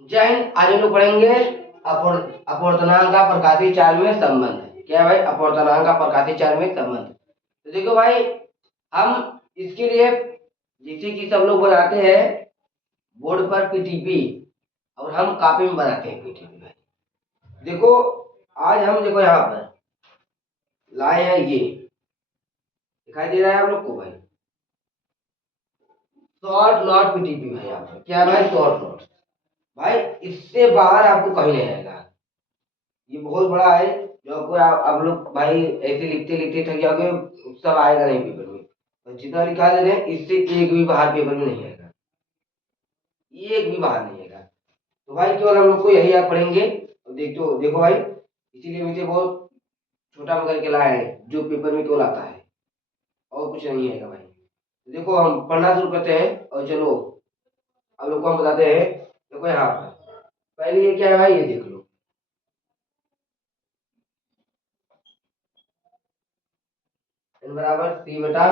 जय हिंद। आज हम लोग पढ़ेंगे अपवर्तनांक का प्रकाशीय चाल में संबंध। क्या है भाई? अपवर्तनांक का प्रकाशीय चाल में संबंध। तो देखो भाई, हम इसके लिए जैसे कि सब लोग बनाते हैं बोर्ड पर पीटीपी, और हम कॉपी में बनाते हैं पीटीपी। भाई देखो, आज हम देखो यहाँ पर लाए हैं, ये दिखाई दे रहा है आप लोग को भाई, शॉर्ट नोट पीटीपी। भाई यहाँ पर क्या है भाई? Short note. भाई इससे बाहर आपको कहीं नहीं आएगा। ये बहुत बड़ा है, जो आपको आप लोग भाई ऐसे लिखते लिखते थक जाओगे, सब आएगा नहीं पेपर में। और जितना लिखा दे रहे हैं इससे एक भी बाहर पेपर में नहीं आएगा, एक भी बाहर नहीं आएगा। तो भाई केवल हम लोग को यही आप पढ़ेंगे। और देखो देखो भाई, इसीलिए मुझे बहुत छोटा में करके लाया है, जो पेपर में केवल आता है और कुछ नहीं आएगा भाई। तो देखो हम पढ़ना शुरू करते हैं, और चलो आप लोग को हम बताते हैं। देखो यहाँ पर पहले ये क्या है भाई, ये देख लो। n बराबर c बटा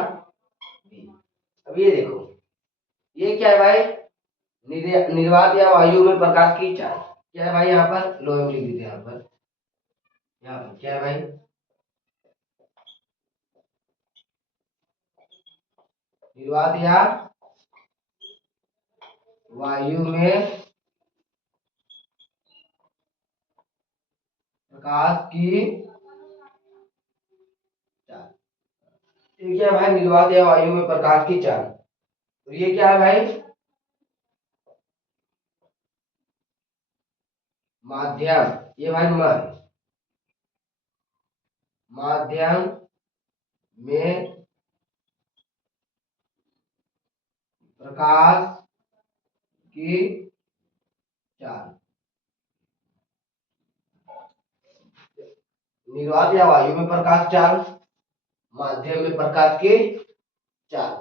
b। अब ये देखो, ये क्या है भाई? निर्वात या वायु में प्रकाश की चाल। क्या है भाई? यहाँ पर लो लिख देते हैं। यहाँ पर क्या है भाई? निर्वात या वायु में प्रकाश की चाल। ये क्या है भाई? निर्वात या वायु में प्रकाश की चाल। तो ये क्या है भाई? माध्यम। ये भाई माध्यम में प्रकाश की चाल। निर्वात या वायु में प्रकाश चाल, माध्यम में प्रकाश की चाल।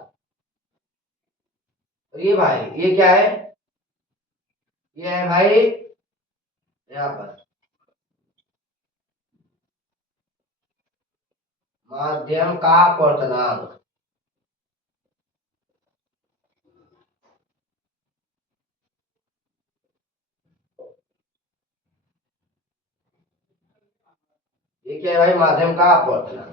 और ये भाई ये क्या है? ये है भाई यहाँ पर माध्यम का अपवर्तनांक। ये क्या है भाई? माध्यम का अपवर्तनांक।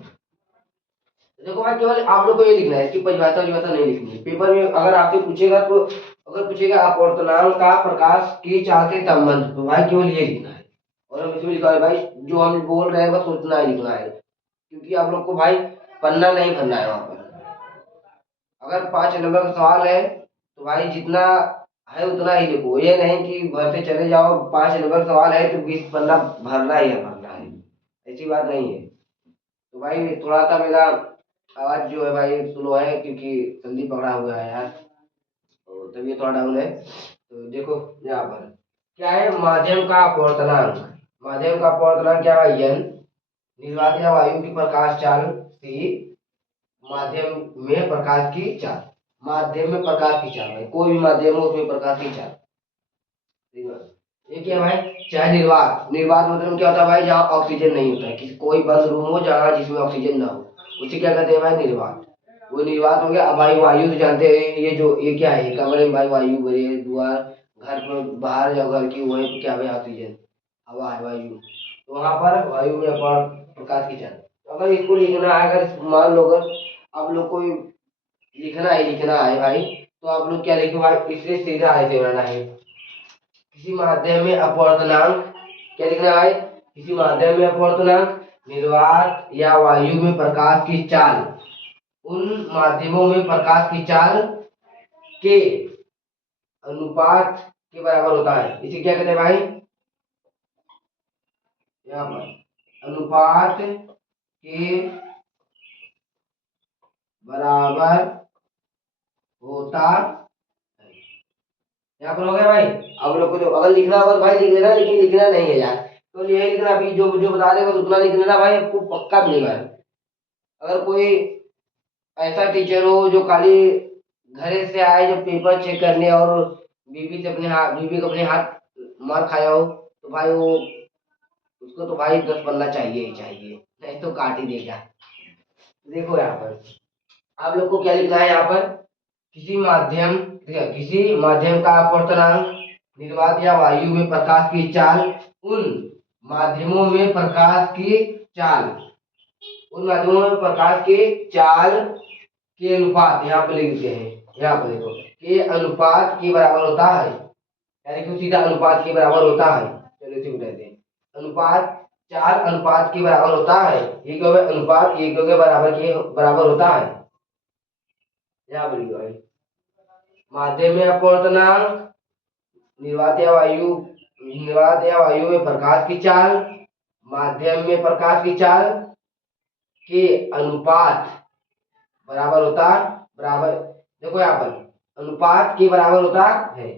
देखो भाई, केवल आप लोग को ये लिखना है, इसकी परिभाषा परिभाषा नहीं लिखनी है। पेपर में अगर आपसे पूछेगा, तो अगर पूछेगा अपवर्तनांक का प्रकाश की चाल से संबंध, तो भाई केवल ये लिखना है। और हम इसमें लिखा है भाई, जो हम बोल रहे हैं बस उतना ही लिखना है, क्योंकि आप लोग को भाई पन्ना नहीं भरना है वहां पर। अगर 5 नंबर का सवाल है तो भाई जितना है उतना ही लिखो। ये नहीं कि भरते चले जाओ, 5 नंबर का सवाल है तो 20 पन्ना भरना ही है, भरना है। ऐसी बात नहीं है। तो भाई थोड़ा सा मेरा आवाज जो है भाई स्लो है, क्योंकि सर्दी पकड़ा हुआ है यार, तो तबीयत थोड़ा डाउन है। तो देखो यहाँ पर क्या है? माध्यम का अपवर्तनांक। माध्यम का अपवर्तनांक क्या है? n। निर्वात या वायु की प्रकाश चाल c। माध्यम में प्रकाश की चाल। माध्यम में प्रकाश की चाल, भाई कोई भी माध्यम हो उसमें प्रकाश की चाल। ये क्या है भाई? चाहे निर्वात। निर्वात मतलब क्या होता है भाई? जहाँ ऑक्सीजन नहीं होता है, किसी कोई बंद रूम हो जहाँ जिसमें ऑक्सीजन ना हो, उसे क्या कहते हैं भाई? निर्वात। वो निर्वात हो गया। अब भाई वायु तो जानते हैं, ये जो ये क्या है? कमरे में भाई वायु भरे, द्वार घर पर बाहर या घर की, वही क्या भाई? ऑक्सीजन, हवा है, वायु। तो वहां पर वायु में प्रकाश की चाल। तो अगर इसको लिखना है, अगर मान लो अगर आप लोग को लिखना है भाई, तो आप लोग क्या लिखो भाई? इससे सीधा ऐसे बनाना है। किसी माध्यम में अपवर्तनांक, क्या लिखना है? किसी माध्यम में अपवर्तनांक, निर्वात या वायु में प्रकाश की चाल, उन माध्यमों में प्रकाश की चाल के अनुपात के बराबर होता है। इसे क्या कहते हैं भाई? यहाँ पर अनुपात के बराबर होता है। यहाँ पर हो गया भाई। अब लोग को जो अगर लिखना होगा तो भाई लिख लेना, लेकिन लिखना नहीं है यार, तो यही लिखना। अभी जो जो बता देगा उतना लिख लेना भाई, आपको पक्का मिलेगा। अगर कोई ऐसा टीचर हो जो खाली घरे से आए जो पेपर चेक करने, और बीबी को अपने हाथ मार खाया हो, तो भाई वो उसको तो भाई 10 पन्ना चाहिए ही चाहिए, नहीं तो काट ही देगा। देखो यहाँ पर आप लोग को क्या लिखना है? यहाँ पर किसी माध्यम, ठीक है, किसी माध्यम का अपवर्तनांक निर्वात या वायु में प्रकाश की चाल उन माध्यमों में प्रकाश की चाल उन माध्यमों में प्रकाश के चाल के अनुपात यहाँ पे लिखते हैं। यहाँ पे देखो के अनुपात के बराबर होता है, यानी कि सीधा अनुपात के बराबर होता है। चलो इसे बताते हैं। अनुपात चाल अनुपात के बराबर होता है। ये क्यों है? अनुपात ये क्यों के बराबर होता है। यहाँ पे लिखो भाई माध्यम में अपवर्तनांक निर्वात या वायु में प्रकाश की चाल माध्यम में प्रकाश की चाल के अनुपात बराबर देखो यहाँ पर अनुपात के बराबर होता है,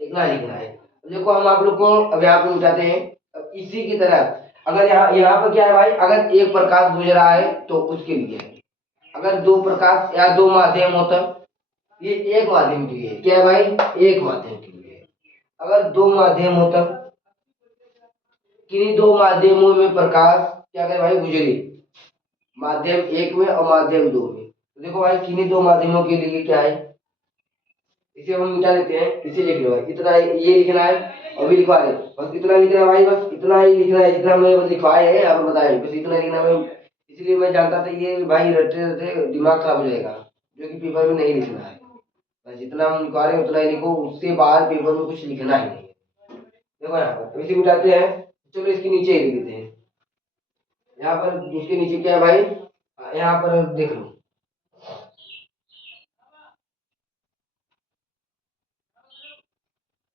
इतना लिखना है। देखो हम आप लोग को अब यहाँ पे उठाते हैं। अब इसी की तरह अगर यहाँ पर क्या है भाई, अगर एक प्रकाश गुजर रहा है तो उसके लिए है। अगर दो प्रकाश या दो माध्यम होता, ये एक माध्यम के लिए क्या है भाई, एक माध्यम के लिए। अगर दो माध्यम होता, किन्हीं दो माध्यमों में प्रकाश क्या करे भाई गुजरे, माध्यम एक में और माध्यम दो में। तो देखो भाई किन्हीं दो माध्यमों के लिए क्या है, इसे हम मिटा देते हैं। इसे लिख लो भाई, इतना ये लिखना है और भी लिखवा दे, बस इतना लिखना है भाई, बस इतना ही लिखना है जितना मैं बस लिखवाए है आप बताए, बस इतना लिखना है। इसलिए मैं जानता था ये भाई रटते रटते दिमाग खराब हो जाएगा, जो कि पेपर में नहीं लिखना है। बस जितना हम लिखवा रहे हैं उतना ही लिखो, उससे बाहर पेपर में कुछ लिखना ही नहीं है। देखो यहाँ पर इसे मिटाते हैं। चलो इसके नीचे ही लिख देते हैं। यहाँ पर उसके नीचे क्या है भाई, यहाँ पर देख लो।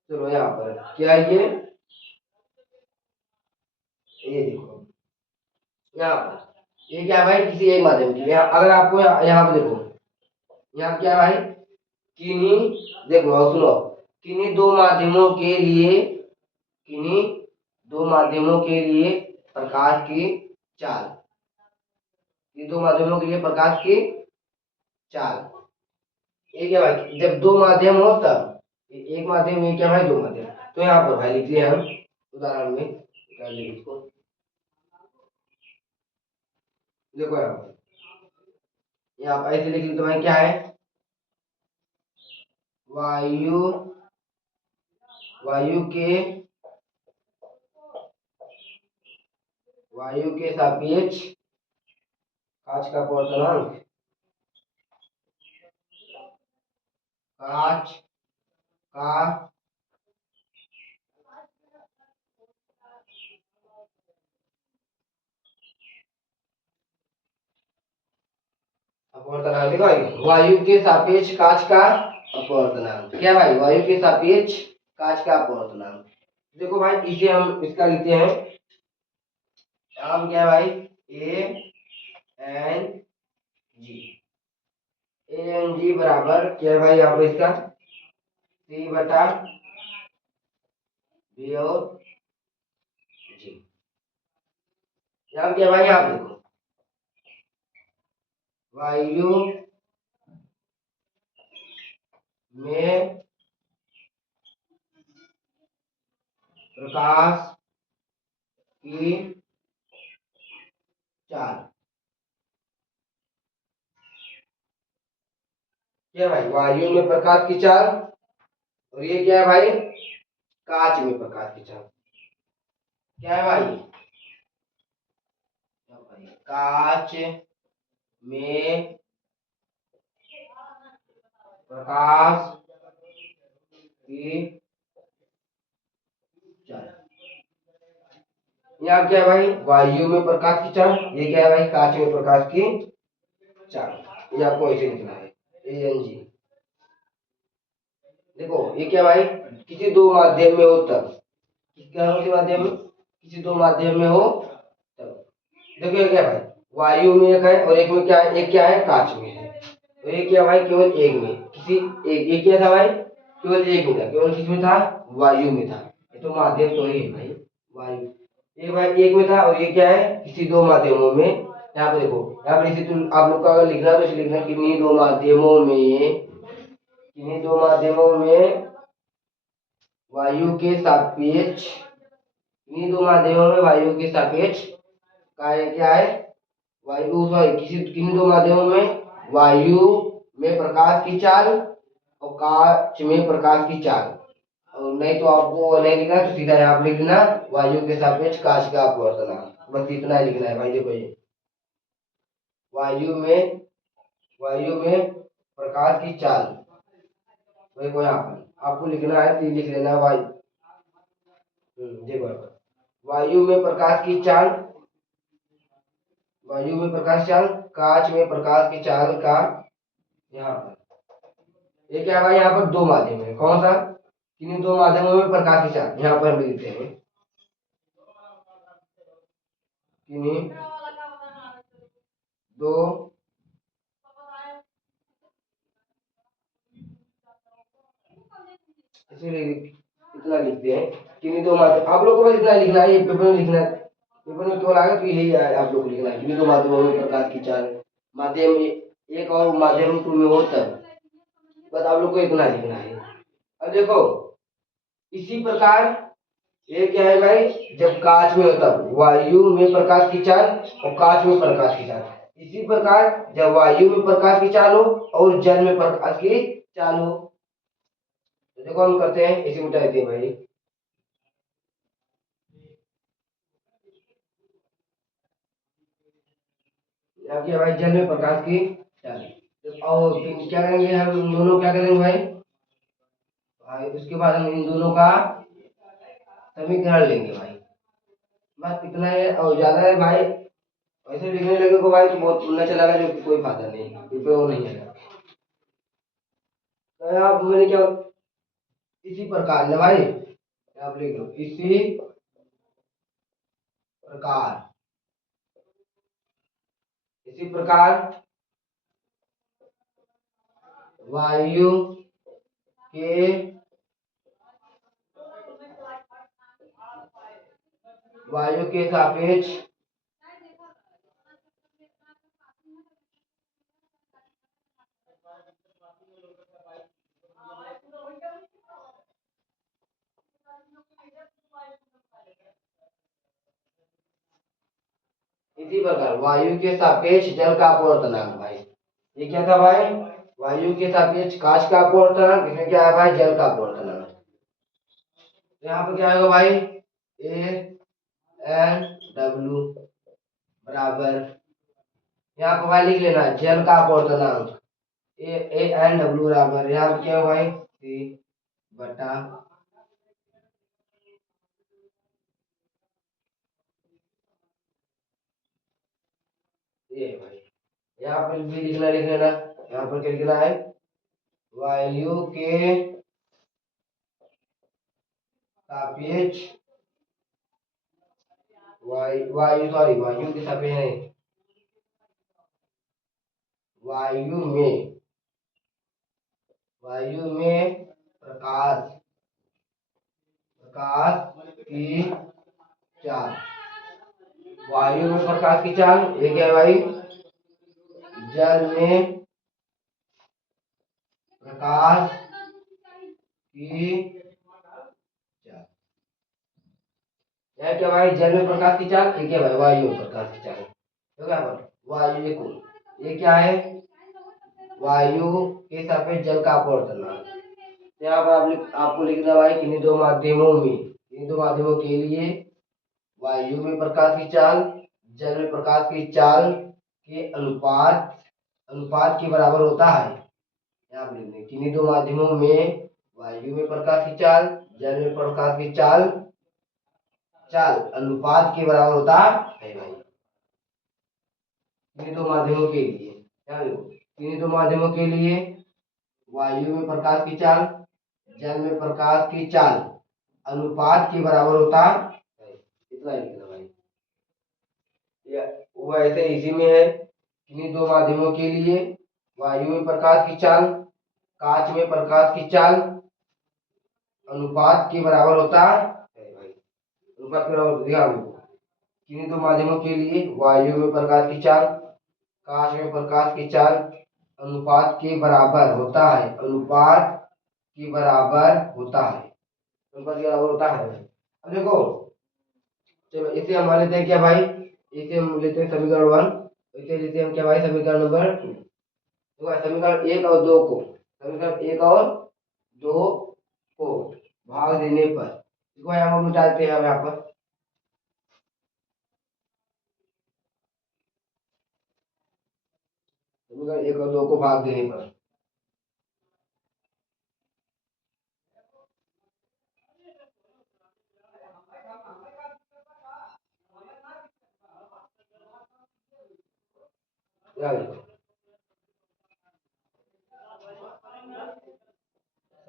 चलो यहाँ पर क्या है ये देखो यहाँ पर ये क्या है भाई, किसी एक माध्यम की। अगर आपको यहाँ पर देखो, यहाँ क्या है भाई, किन्हीं देखो और सुनो, किन्हीं दो माध्यमों के लिए, किन्हीं दो माध्यमों के लिए प्रकाश की चाल, ये दो माध्यमों के लिए प्रकाश की चाल। ये क्या भाई, जब दो माध्यम हो तब एक माध्यम, ये क्या भाई दो माध्यम। तो यहाँ पर भाई लिख लिया हम उदाहरण में, कर लेंगे इसको। देखो यहाँ पर ऐसे लिख लेते भाई क्या है, वायु वायु के सापेक्ष कांच का अपवर्तनांक, कांच का अपवर्तनांक। देखो भाई वायु के सापेक्ष कांच का अपवर्तनांक क्या भाई, वायु के सापेक्ष कांच का अपवर्तनांक। देखो भाई इसे हम इसका लिखते हैं, नाम क्या है भाई, ए एन जी बराबर क्या है भाई, यहाँ पर इसका सी बटा बी और जी। यहाँ क्या भाई, आप देखो वायु में प्रकाश की चाल क्या भाई, वायु में प्रकाश की चाल, और ये क्या है भाई, कांच में प्रकाश की चाल। क्या है भाई, कांच में प्रकाश की चाल। यहाँ क्या है भाई, वायु में प्रकाश की चाल, ये क्या है भाई, कांच में प्रकाश की चाल। ये आपको ऐसे लिखना है एन जी। देखो ये क्या भाई, किसी दो माध्यम में हो तब, किसी माध्यम में, किसी दो माध्यम में हो तब। देखो ये क्या भाई, वायु में एक है और एक में क्या है, एक क्या है कांच में है। तो ये क्या भाई, केवल एक में, किसी एक, ये क्या था भाई, केवल एक में था, केवल किसमें था, वायु में था। ये तो माध्यम तो ही है भाई, वायु। ये भाई एक में था और ये क्या है, किसी दो माध्यमों में। यहाँ पे देखो, यहाँ पे इसे तुम आप लोग का अगर लिखना है तो इसे लिखना किन्हीं दो माध्यमों में, किन्हीं दो माध्यमों में वायु के सापेक्ष, किन्हीं दो माध्यमों में वायु के सापेक्ष का क्या है, वायु सॉरी किसी किन्हीं दो माध्यमों में वायु में प्रकाश की चाल और कांच में प्रकाश की चाल, और नहीं तो आपको नहीं लिखना तो सीधा यहाँ पे लिख देना वायु के सापेक्ष कांच का अपवर्तनांक, बस इतना ही लिखना है भाई। देखो ये वायु में प्रकाश की चाल, देखो यहाँ पर आपको लिखना है तो लिख लेना वायु। देखो वायु में प्रकाश की चाल, कांच में प्रकाश की चाल का, यहाँ पर ये क्या भाई, यहाँ पर दो माध्यम है, कौन सा, किन्हीं दो माध्यमों में प्रकाश की चाल, यहाँ पर हम लिखते हैं किन्हीं दो इसीलिए इतना लिखते हैं किन्हीं दो माध्यम, आप लोगों को बस इतना लिखना है, ये पेपर में लिखना है, पेपर में केवल आएगा तो यही आप लोग को लिखना है किन्हीं दो माध्यमों में प्रकाश की चाल, माध्यम एक और माध्यम टू में हो तब, बस आप लोग को इतना लिखना है। अब देखो इसी प्रकार ये क्या है भाई, जब कांच में हो तब वायु में प्रकाश की चाल और कांच में प्रकाश की चाल, इसी प्रकार जब वायु में प्रकाश की चाल हो और जल में प्रकाश की चाल हो, तो देखो हम करते हैं इसी उल्टा देते हैं भाई। अब क्या भाई, जल में प्रकाश की चाल, और क्या करेंगे हम दोनों, क्या करेंगे भाई, उसके बाद हम इन दोनों का समीकरण लेंगे भाई, बस इतना है। और ज्यादा है भाई ऐसे लिखने लगे को भाई तो बहुत उल्टा चला गया, जो कोई फायदा नहीं, पेपर वो नहीं है। तो आप मैंने क्या, इसी प्रकार ना भाई आप लिख लो, इसी प्रकार, वायु के सापेक्ष वायु के सापेक्ष जल का अपवर्तनांक भाई, ये क्या था भाई, वायु के सापेक्ष कांच का अपवर्तनांक, इसमें क्या है भाई, जल का अपवर्तनांक। यहाँ पर क्या होगा भाई, ए एन डब्ल्यू बराबर, यहाँ पर भाई लिख लेना जल का अपवर्तनांक, ए एन डब्ल्यू बराबर, यहाँ पर क्या होगा भाई, सी बटा ये भाई, यहाँ पर भी लिख लेना, यहाँ पर क्या लिखना है, वायु के सापेक्ष वायु के सापेक्ष नहीं, वायु में प्रकाश की चाल, वायु में प्रकाश की चाल, ये क्या है भाई, जल में प्रकाश की चाल, यह क्या भाई, जल में प्रकाश की चाल, ये क्या भाई, वायु में प्रकाश की चाल, तो क्या वायु, ये क्या है, वायु के सापेक्ष जल का अपवर्तनांक। यहाँ पर आपको लिखना भाई किन्हीं दो माध्यमों के लिए वायु में प्रकाश की चाल, जल में प्रकाश की चाल के अनुपात के बराबर होता है। यहाँ पर लिखना किन्हीं दो माध्यमों में वायु में प्रकाश की चाल, जल में प्रकाश की चाल अनुपात के बराबर होता है भाई, किन्हीं दो माध्यमों के लिए, किन्हीं दो माध्यमों के लिए वायु में प्रकाश की चाल, जल में प्रकाश की चाल अनुपात के बराबर होता है, इतना ही लिखना भाई। वो ऐसे इसी में है, किन्हीं दो माध्यमों के लिए वायु में प्रकाश की चाल, कांच में प्रकाश की चाल अनुपात के बराबर होता है भाई, अनुपात के बराबर, ध्यान दो, किन्हीं दो माध्यमों के लिए वायु में प्रकाश की चाल, कांच में प्रकाश की चाल अनुपात के बराबर होता है, अनुपात के बराबर होता है, अनुपात के बराबर होता है। अब देखो चलो इसे हम मान लेते हैं क्या भाई, इसे हम लेते हैं समीकरण 1, इसे लेते हैं हम क्या भाई, समीकरण नंबर 2, तो समीकरण 1 और 2 को भाग देने पर, देखो यहाँ पर मिटा देते हैं हम यहाँ पर, समीकरण 1 और 2 को भाग देने पर, क्या लिखो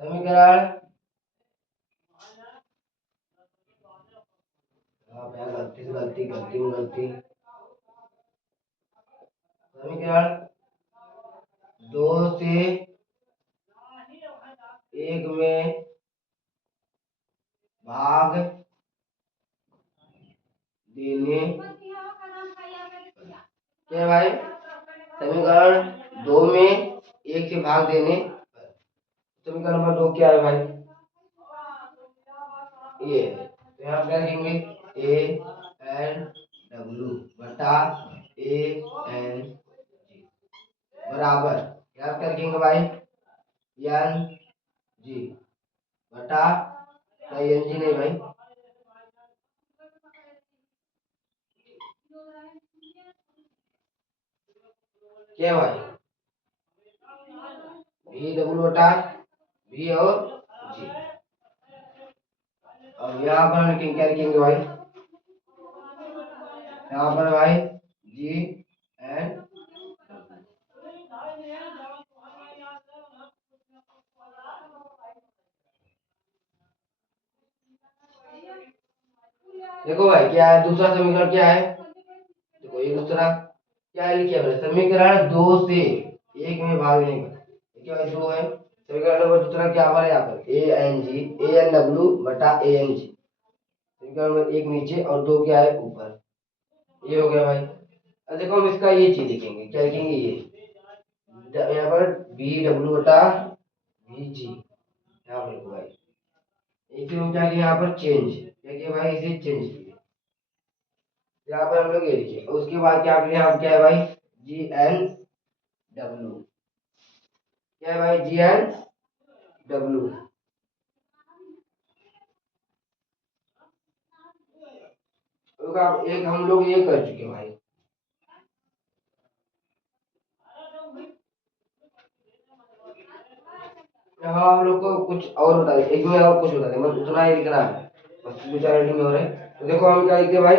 समीकरण, गलती से गलती, गलती में गलती, समीकरण 2 से 1 में भाग देने, क्या भाई, समीकरण 2 में 1 से भाग देने, समीकरण नंबर 2 क्या है भाई, ये तो यहाँ क्या लिखेंगे, ए एन डब्ल्यू बटा ए एन जी बराबर, यहाँ क्या लिखेंगे भाई, एन जी बटा, एन जी नहीं भाई, क्या भाई, वी डब्ल्यू बटा वी और जी। अब यहाँ पर हम लिखेंगे, क्या लिखेंगे भाई, यहाँ पर भाई जी एंड, देखो भाई क्या है दूसरा समीकरण, क्या है, देखो ये दूसरा क्या है, लिखिए भाई समीकरण 2 से 1 में भाग देने का, क्या है 2 है, समीकरण नंबर दूसरा क्या पर है, यहाँ पर A N G, A N W बटा ए एन जी, समीकरण नंबर 1 नीचे और 2 क्या है ऊपर, ये हो गया भाई। अब देखो हम इसका ये चीज लिखेंगे, क्या लिखेंगे, ये यहाँ पर बी डब्ल्यू बटा वी जी, यहाँ पर लिखो भाई, इसे हम क्या किए यहाँ पर चेंज, क्या किए भाई, इसे चेंज किए, यहाँ पर हम लोग ये लिखे, उसके बाद क्या किए, यहाँ क्या है भाई, जी एन डब्ल्यू, क्या है भाई, जी एन डब्ल्यू, एक हम लोग ये कर चुके भाई, यहाँ हम लोग को कुछ और बता दें, एक में और कुछ बता दें, बस उतना ही लिखना है, बस दो चार रेडिंग हो रहे हैं, तो देखो हम क्या लिखते भाई,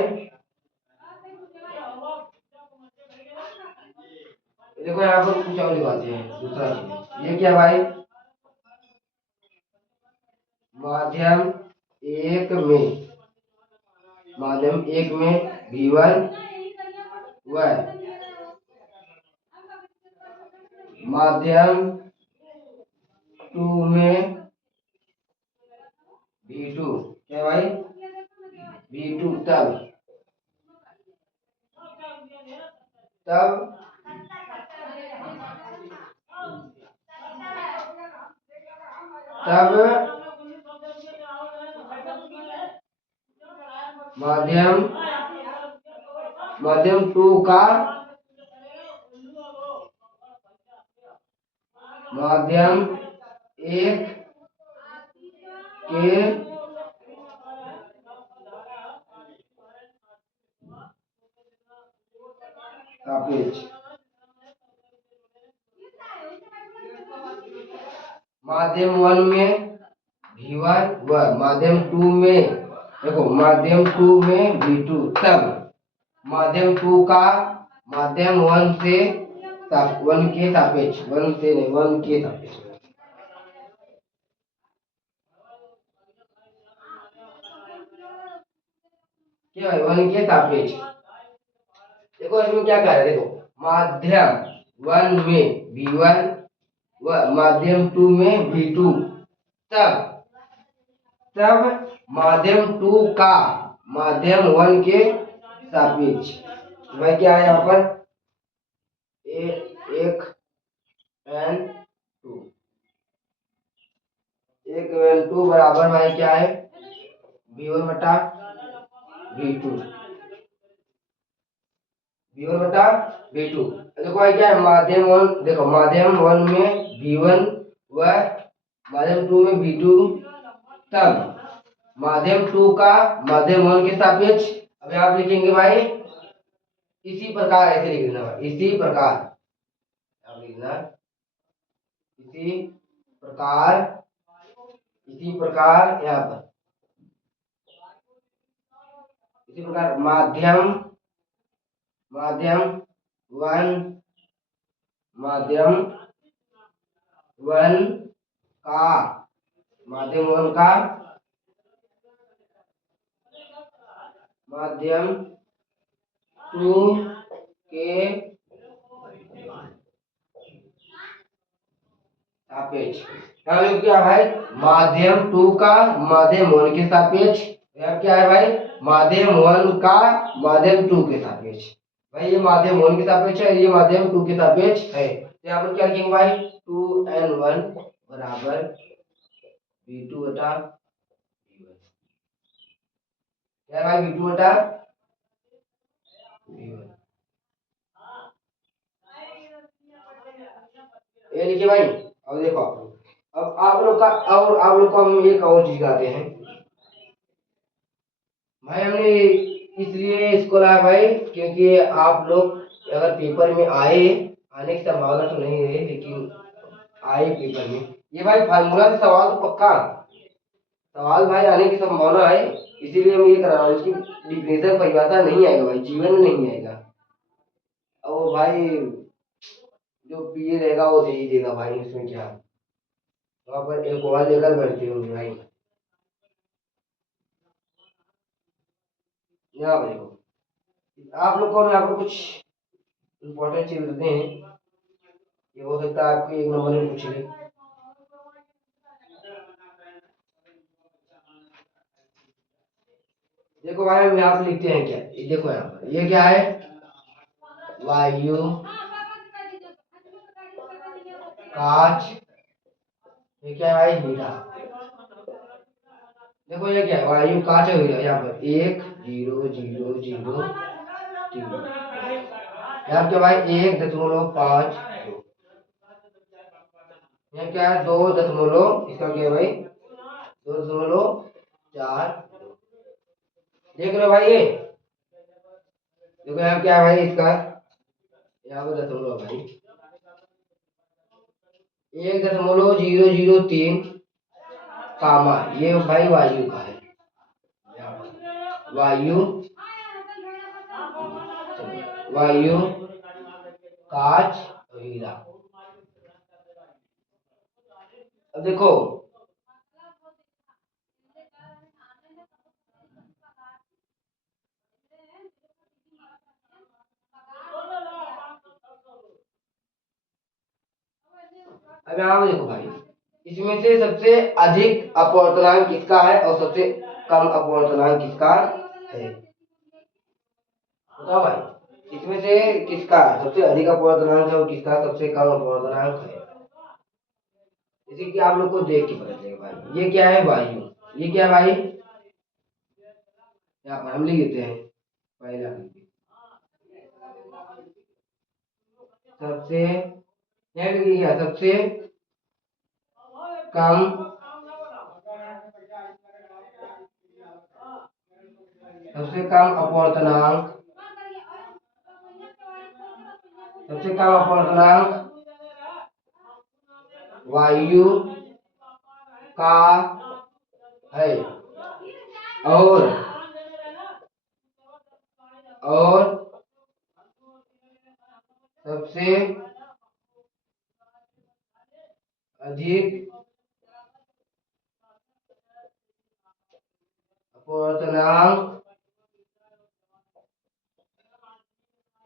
देखो यहाँ पर कुछ और लिखवाते हैं दूसरा चीज, ये क्या भाई, माध्यम एक में, माध्यम एक में V1 व माध्यम 2 में V2, क्या भाई, V2 तब तब तब माध्यम माध्यम 2 का माध्यम 1 के सापेक्ष, माध्यम 1 में V1 व माध्यम 2 में, देखो माध्यम 2 में V2 तब माध्यम 2 का माध्यम 1 से 1 के सापेक्ष, 1 से नहीं 1 के सापेक्ष, क्या है 1 के सापेक्ष, देखो इसमें क्या कह रहे हैं, देखो माध्यम 1 में V1 व माध्यम 2 में V2 तब तब माध्यम 2 का माध्यम 1 के सापेक्ष, भाई क्या है यहाँ पर, एक एन टू, एक एन टू बराबर भाई क्या है, V1 बटा V2, V1 बटा V2, देखो भाई क्या है, माध्यम 1, देखो माध्यम 1 में V1 व माध्यम 2 में V2 तब माध्यम 2 का माध्यम 1 के सापेक्ष। अब आप लिखेंगे भाई इसी प्रकार, ऐसे लिखना भाई, इसी प्रकार आप लिखना, इसी प्रकार, इसी प्रकार यहाँ पर इसी प्रकार माध्यम माध्यम 1 माध्यम 1 का माध्यम 1 का माध्यम 2 के सापेक्ष। क्या भाई माध्यम 2 का माध्यम 1 के सापेक्ष। क्या है भाई माध्यम 1 का माध्यम 2 के सापेक्ष। भाई ये माध्यम 1 के सापेक्ष है, ये माध्यम 2 के सापेक्ष है। तो यहाँ पर क्या लिखेंगे भाई 2n1 बराबर v2 बटा v1। क्या है भाई v2 बटा v1। ये लिखिए भाई। अब देखो अब आप लोग का, और आप लोग को हम एक और चीज दिखाते हैं भाई। हमने इसलिए इसको लाया भाई क्योंकि आप लोग अगर पेपर में आए, आने की संभावना तो नहीं है लेकिन आए पेपर में, ये भाई फार्मूला से सवाल तो पक्का सवाल भाई आने की संभावना है, इसीलिए हम ये करा रहा हूँ। इसकी डिफिनेशन परिभाषा नहीं आएगा भाई, जीवन में नहीं आएगा। और भाई जो पीए रहेगा वो दे ही देगा भाई, उसमें क्या वहां पर एक और लेकर बैठते होंगे भाई। यहाँ पर देखो आप लोग को हम यहाँ पर कुछ इम्पोर्टेंट चीज देते हैं, ये हो सकता है आपको एक नंबर में पूछ ले। देखो भाई हम यहाँ पर लिखते हैं क्या, ये देखो यहाँ पर ये क्या है वायु कांच, ये क्या है भाई हीरा। देखो ये क्या है वायु कांच और हीरा। यहाँ पर 1 0 0 0 3, यहाँ क्या भाई 1.5, यहाँ क्या है 2 दशमलव, इसका क्या है भाई 2.4। देख रहे हो भाई ये देखो यहाँ क्या है भाई इसका, यहाँ पर दशमलव भाई 1.003 कामा, ये भाई वायु का है। वायु वायु कांच और हीरा। अब देखो अब यहाँ देखो भाई इसमें से सबसे अधिक अपवर्तनांक किसका है और सबसे कम अपवर्तनांक किसका है, बताओ भाई इसमें से किसका सबसे अधिक अपवर्तनांक है और किसका सबसे कम अपवर्तनांक है। जैसे कि आप लोग को देख के पता चलेगा भाई। ये क्या है वायु, ये क्या है भाई, यहाँ पर हम लिख देते हैं पहला सबसे, यहाँ लिखिए क्या सबसे कम अपवर्तनांक, सबसे कम अपवर्तनांक वायु का है और सबसे अधिक अपवर्तनांक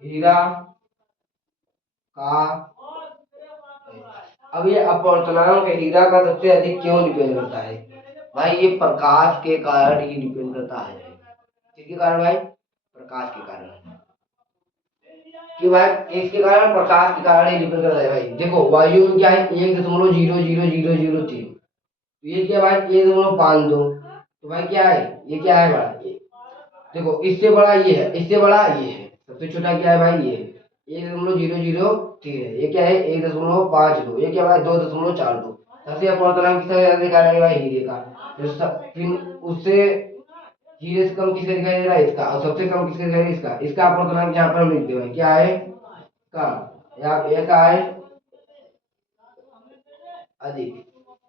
हीरा का। अब ये अपवर्तनांक हीरा का सबसे अधिक क्यों डिपेंड करता है भाई, ये प्रकाश के कारण ही डिपेंड करता है। किसके कारण भाई, प्रकाश के कारण। कि भाई इसके कारण प्रकाश के कारण ही डिपेंड करता है भाई। देखो वायु में क्या है 1.00003, तो ये क्या भाई 1.52, तो भाई क्या है ये क्या है बड़ा, देखो इससे बड़ा ये है, इससे बड़ा ये है, सबसे छोटा क्या है भाई ये 1.003 है, ये क्या है 1.52, ये क्या भाई 2.42, सबसे अपवर्तनांक किसका ज्यादा दिखा रहा है भाई? हीरे का। फिर उससे हीरे से कम किसका दिखाई दे रहा है? इसका। और सबसे कम किसका दिखाई दे रहा है? इसका। इसका अपवर्तनांक यहाँ पर हम लिखते हैं क्या है? कम। यहाँ ये का है अधिक।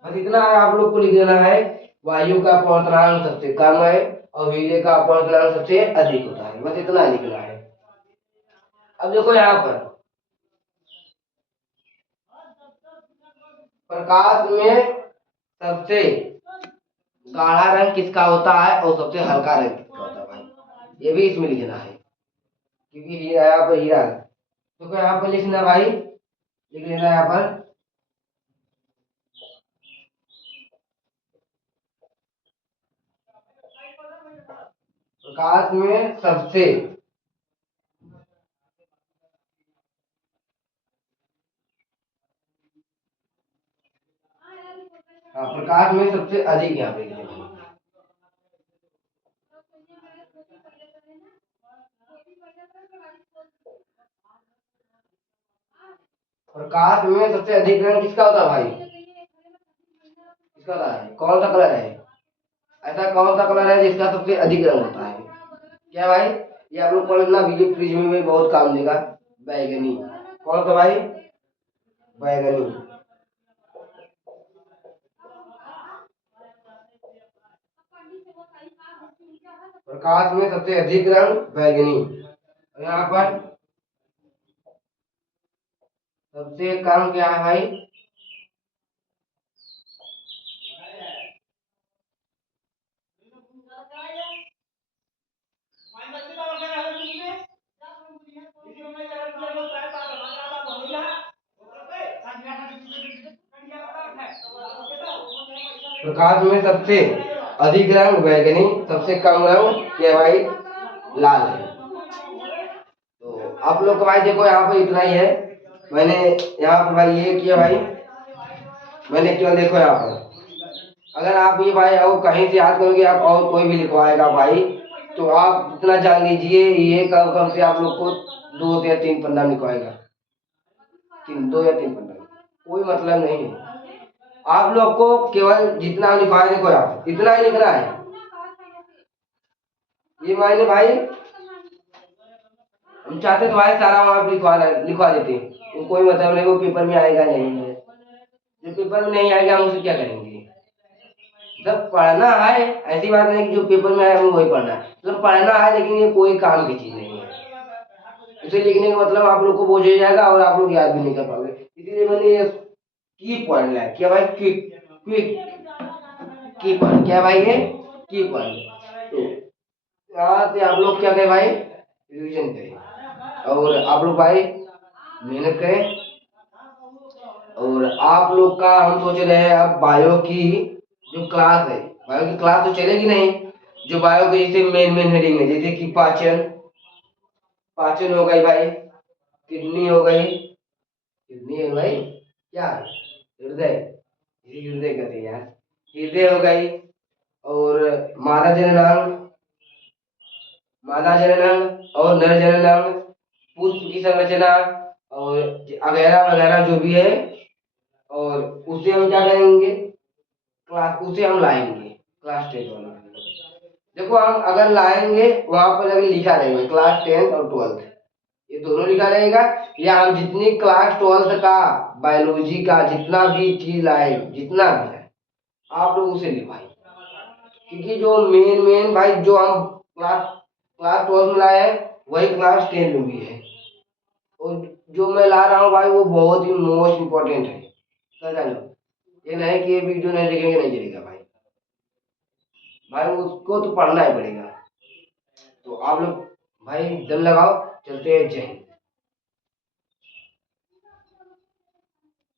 बस इतना है आप लोग को लिख देना है। वायु का अपवर्तनांक सबसे कम है और हीरे का अपवर्तनांक सबसे अधिक होता है, बस इतना लिखना है। अब देखो यहाँ पर प्रकाश में सबसे गाढ़ा रंग किसका होता है और सबसे हल्का रंग किसका होता है भाई? ये भी इसमें लिखना है क्योंकि हीरा यहाँ पर हीरा है। तो यहाँ पर लिखना भाई, लिख लेना यहाँ पर प्रकाश में सबसे हाँ प्रकाश में सबसे अधिक यहाँ पे लिख देना। प्रकाश में सबसे अधिक रंग किसका होता है भाई? किसका होता है? कौन सा कलर है? ऐसा कौन सा कलर है जिसका सबसे अधिक रंग होता है? क्या भाई? ये आप लोग पढ़ना, बिजली प्रिज्म में बहुत काम देगा। बैगनी। कौन सा भाई? बैगनी। प्रकाश में सबसे अधिक रंग बैगनी। यहाँ पर सबसे कम क्या है भाई? प्रकाश में सबसे अधिक रंग बैगनी, सबसे कम रंग क्या भाई? लाल है। तो आप लोग का भाई देखो यहाँ पर इतना ही है। मैंने यहाँ पर भाई ये किया भाई, मैंने केवल देखो यहाँ पर अगर आप ये भाई और कहीं से याद करोगे आप और कोई भी लिखवाएगा भाई तो आप इतना जान लीजिए ये कम कम से आप लोग को 2 या 3 पन्ना लिखवाएगा। 2 या 3 पन्ना कोई मतलब नहीं है। आप लोग को केवल जितना लिखवाए देखो आप इतना ही लिखना है। ये मायने भाई हम चाहते तो भाई सारा वहां लिखवा देते, कोई मतलब नहीं, वो पेपर में आएगा नहीं है। जो पेपर में नहीं आएगा हम उसे क्या करेंगे? जब पढ़ना है, ऐसी बात नहीं कि जो पेपर में आए हमें वही पढ़ना है, मतलब पढ़ना है लेकिन ये कोई काम की चीज नहीं है। उसे लिखने का मतलब आप लोग को बोझ हो जाएगा और आप लोग याद भी नहीं कर पाओगे। इसीलिए मैंने ये की पॉइंट लाया क्या भाई? क्विक क्विक की पॉइंट क्या भाई? ये की पॉइंट। तो यहाँ से आप लोग क्या करें भाई? रिविजन करें और आप लोग भाई मेहनत करें। और आप लोग का हम सोच रहे हैं अब बायो की जो क्लास है, बायो की क्लास तो चलेगी नहीं। जो बायो की जैसे मेन हेडिंग है जैसे कि पाचन, पाचन हो गई भाई, किडनी हो गई, किडनी है भाई क्या है? हृदय, इसे हृदय कहते हैं यार। हृदय हो गई और मादा जननांग, मादा जननांग और नर जननांग, पुष्प की संरचना और वगैरह वगैरह जो भी है। और उसे हम क्या करेंगे? क्लास उसे हम लाएंगे क्लास 10 वाला। देखो हम अगर लाएंगे वहां पर अगर लिखा रहेगा क्लास 10 और 12 ये दोनों लिखा रहेगा, या हम जितनी क्लास 12 का बायोलॉजी का जितना भी चीज लाए जितना भी है आप लोग उसे लिखवाइए। क्योंकि जो मेन भाई जो हम क्लास क्लास 12 में लाए हैं वही क्लास 10 में भी है। और जो मैं ला रहा हूँ भाई वो बहुत ही मोस्ट इम्पोर्टेंट है। समझ लो, ये नहीं कि ये वीडियो नहीं देखेंगे नहीं चलेगा भाई, भाई उसको तो पढ़ना ही पड़ेगा। तो आप लोग भाई दम लगाओ, चलते हैं। जय हिंद।